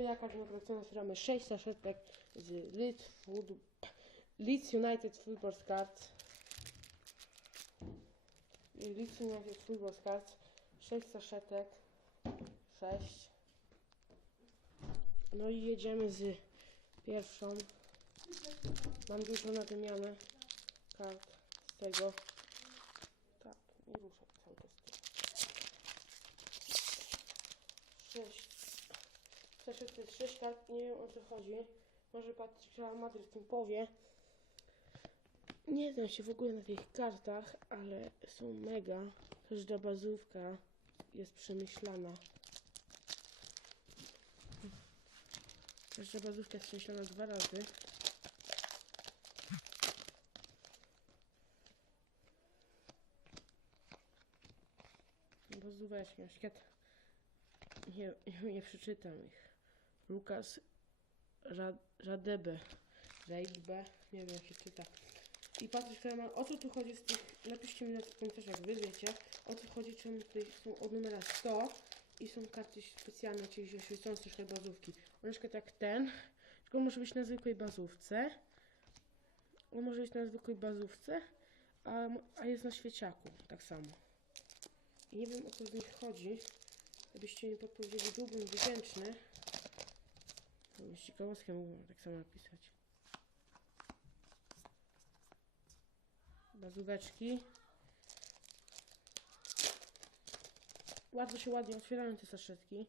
To ja każdy kolekcjoner otwieramy 6 saszetek z Leeds, Food, Leeds United Football Cards. Leeds United Football Cards. 6 saszetek. 6. No i jedziemy z pierwszą. Mam dużo na wymianę kart z tego. Tak, nie ruszaj cały czas. Sześć. Znaczy to jest sześć kart, nie wiem o co chodzi. Może Patryk Madryt w tym powie. Nie znam się w ogóle na tych kartach, ale są mega. Każda bazówka jest przemyślana. Każda bazówka jest przemyślana dwa razy. Bazóweczki, na przykład nie, nie, nie przeczytam ich. Lukas Radebe. Radebe, nie wiem jak się czyta. I Patryk Kraman, o co tu chodzi z tych, napiszcie mi na komentarzach, wy wiecie, o co chodzi, czemu tutaj są od numera 100 i są karty specjalne, czyli oświecące troszkę bazówki. Na przykład jak ten, tylko może być na zwykłej bazówce, on może być na zwykłej bazówce, a, a jest na świeciaku, tak samo. I nie wiem o co z nich chodzi, gdybyście mi podpowiedzieli, byłbym wdzięczny. Ciekawostkę mógłbym tak samo napisać. Bazóweczki. Bardzo się ładnie otwierają te saszetki.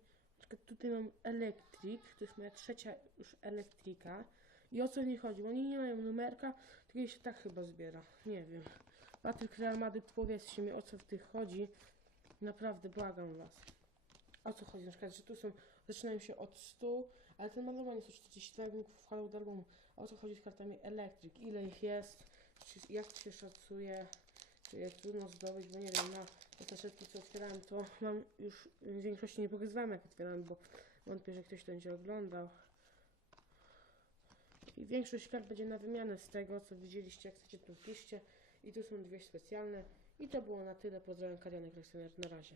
Tutaj mam elektryk, to jest moja trzecia już elektryka. I o co mi chodzi? Oni nie mają numerka, tylko się tak chyba zbiera. Nie wiem. Patryk Real Madryt, powiedzcie mi o co w tych chodzi. Naprawdę błagam was. O co chodzi? Na przykład, że tu są, zaczynają się od 100, ale ten ma normalnie 142 jakbym wkładał do albumu. A o co chodzi z kartami Electric? Ile ich jest? Jak się szacuje? Czy jest trudno zdobyć? Bo nie wiem, na te saszetki co otwierałem, to mam już w większości nie pokazywałem jak otwierałem, bo wątpię, że ktoś to będzie oglądał. I większość kart będzie na wymianę z tego, co widzieliście. Jak chcecie, to piszcie. I tu są dwie specjalne. I to było na tyle. Pozdrawiam, Karianek Kolekcjoner. Na razie.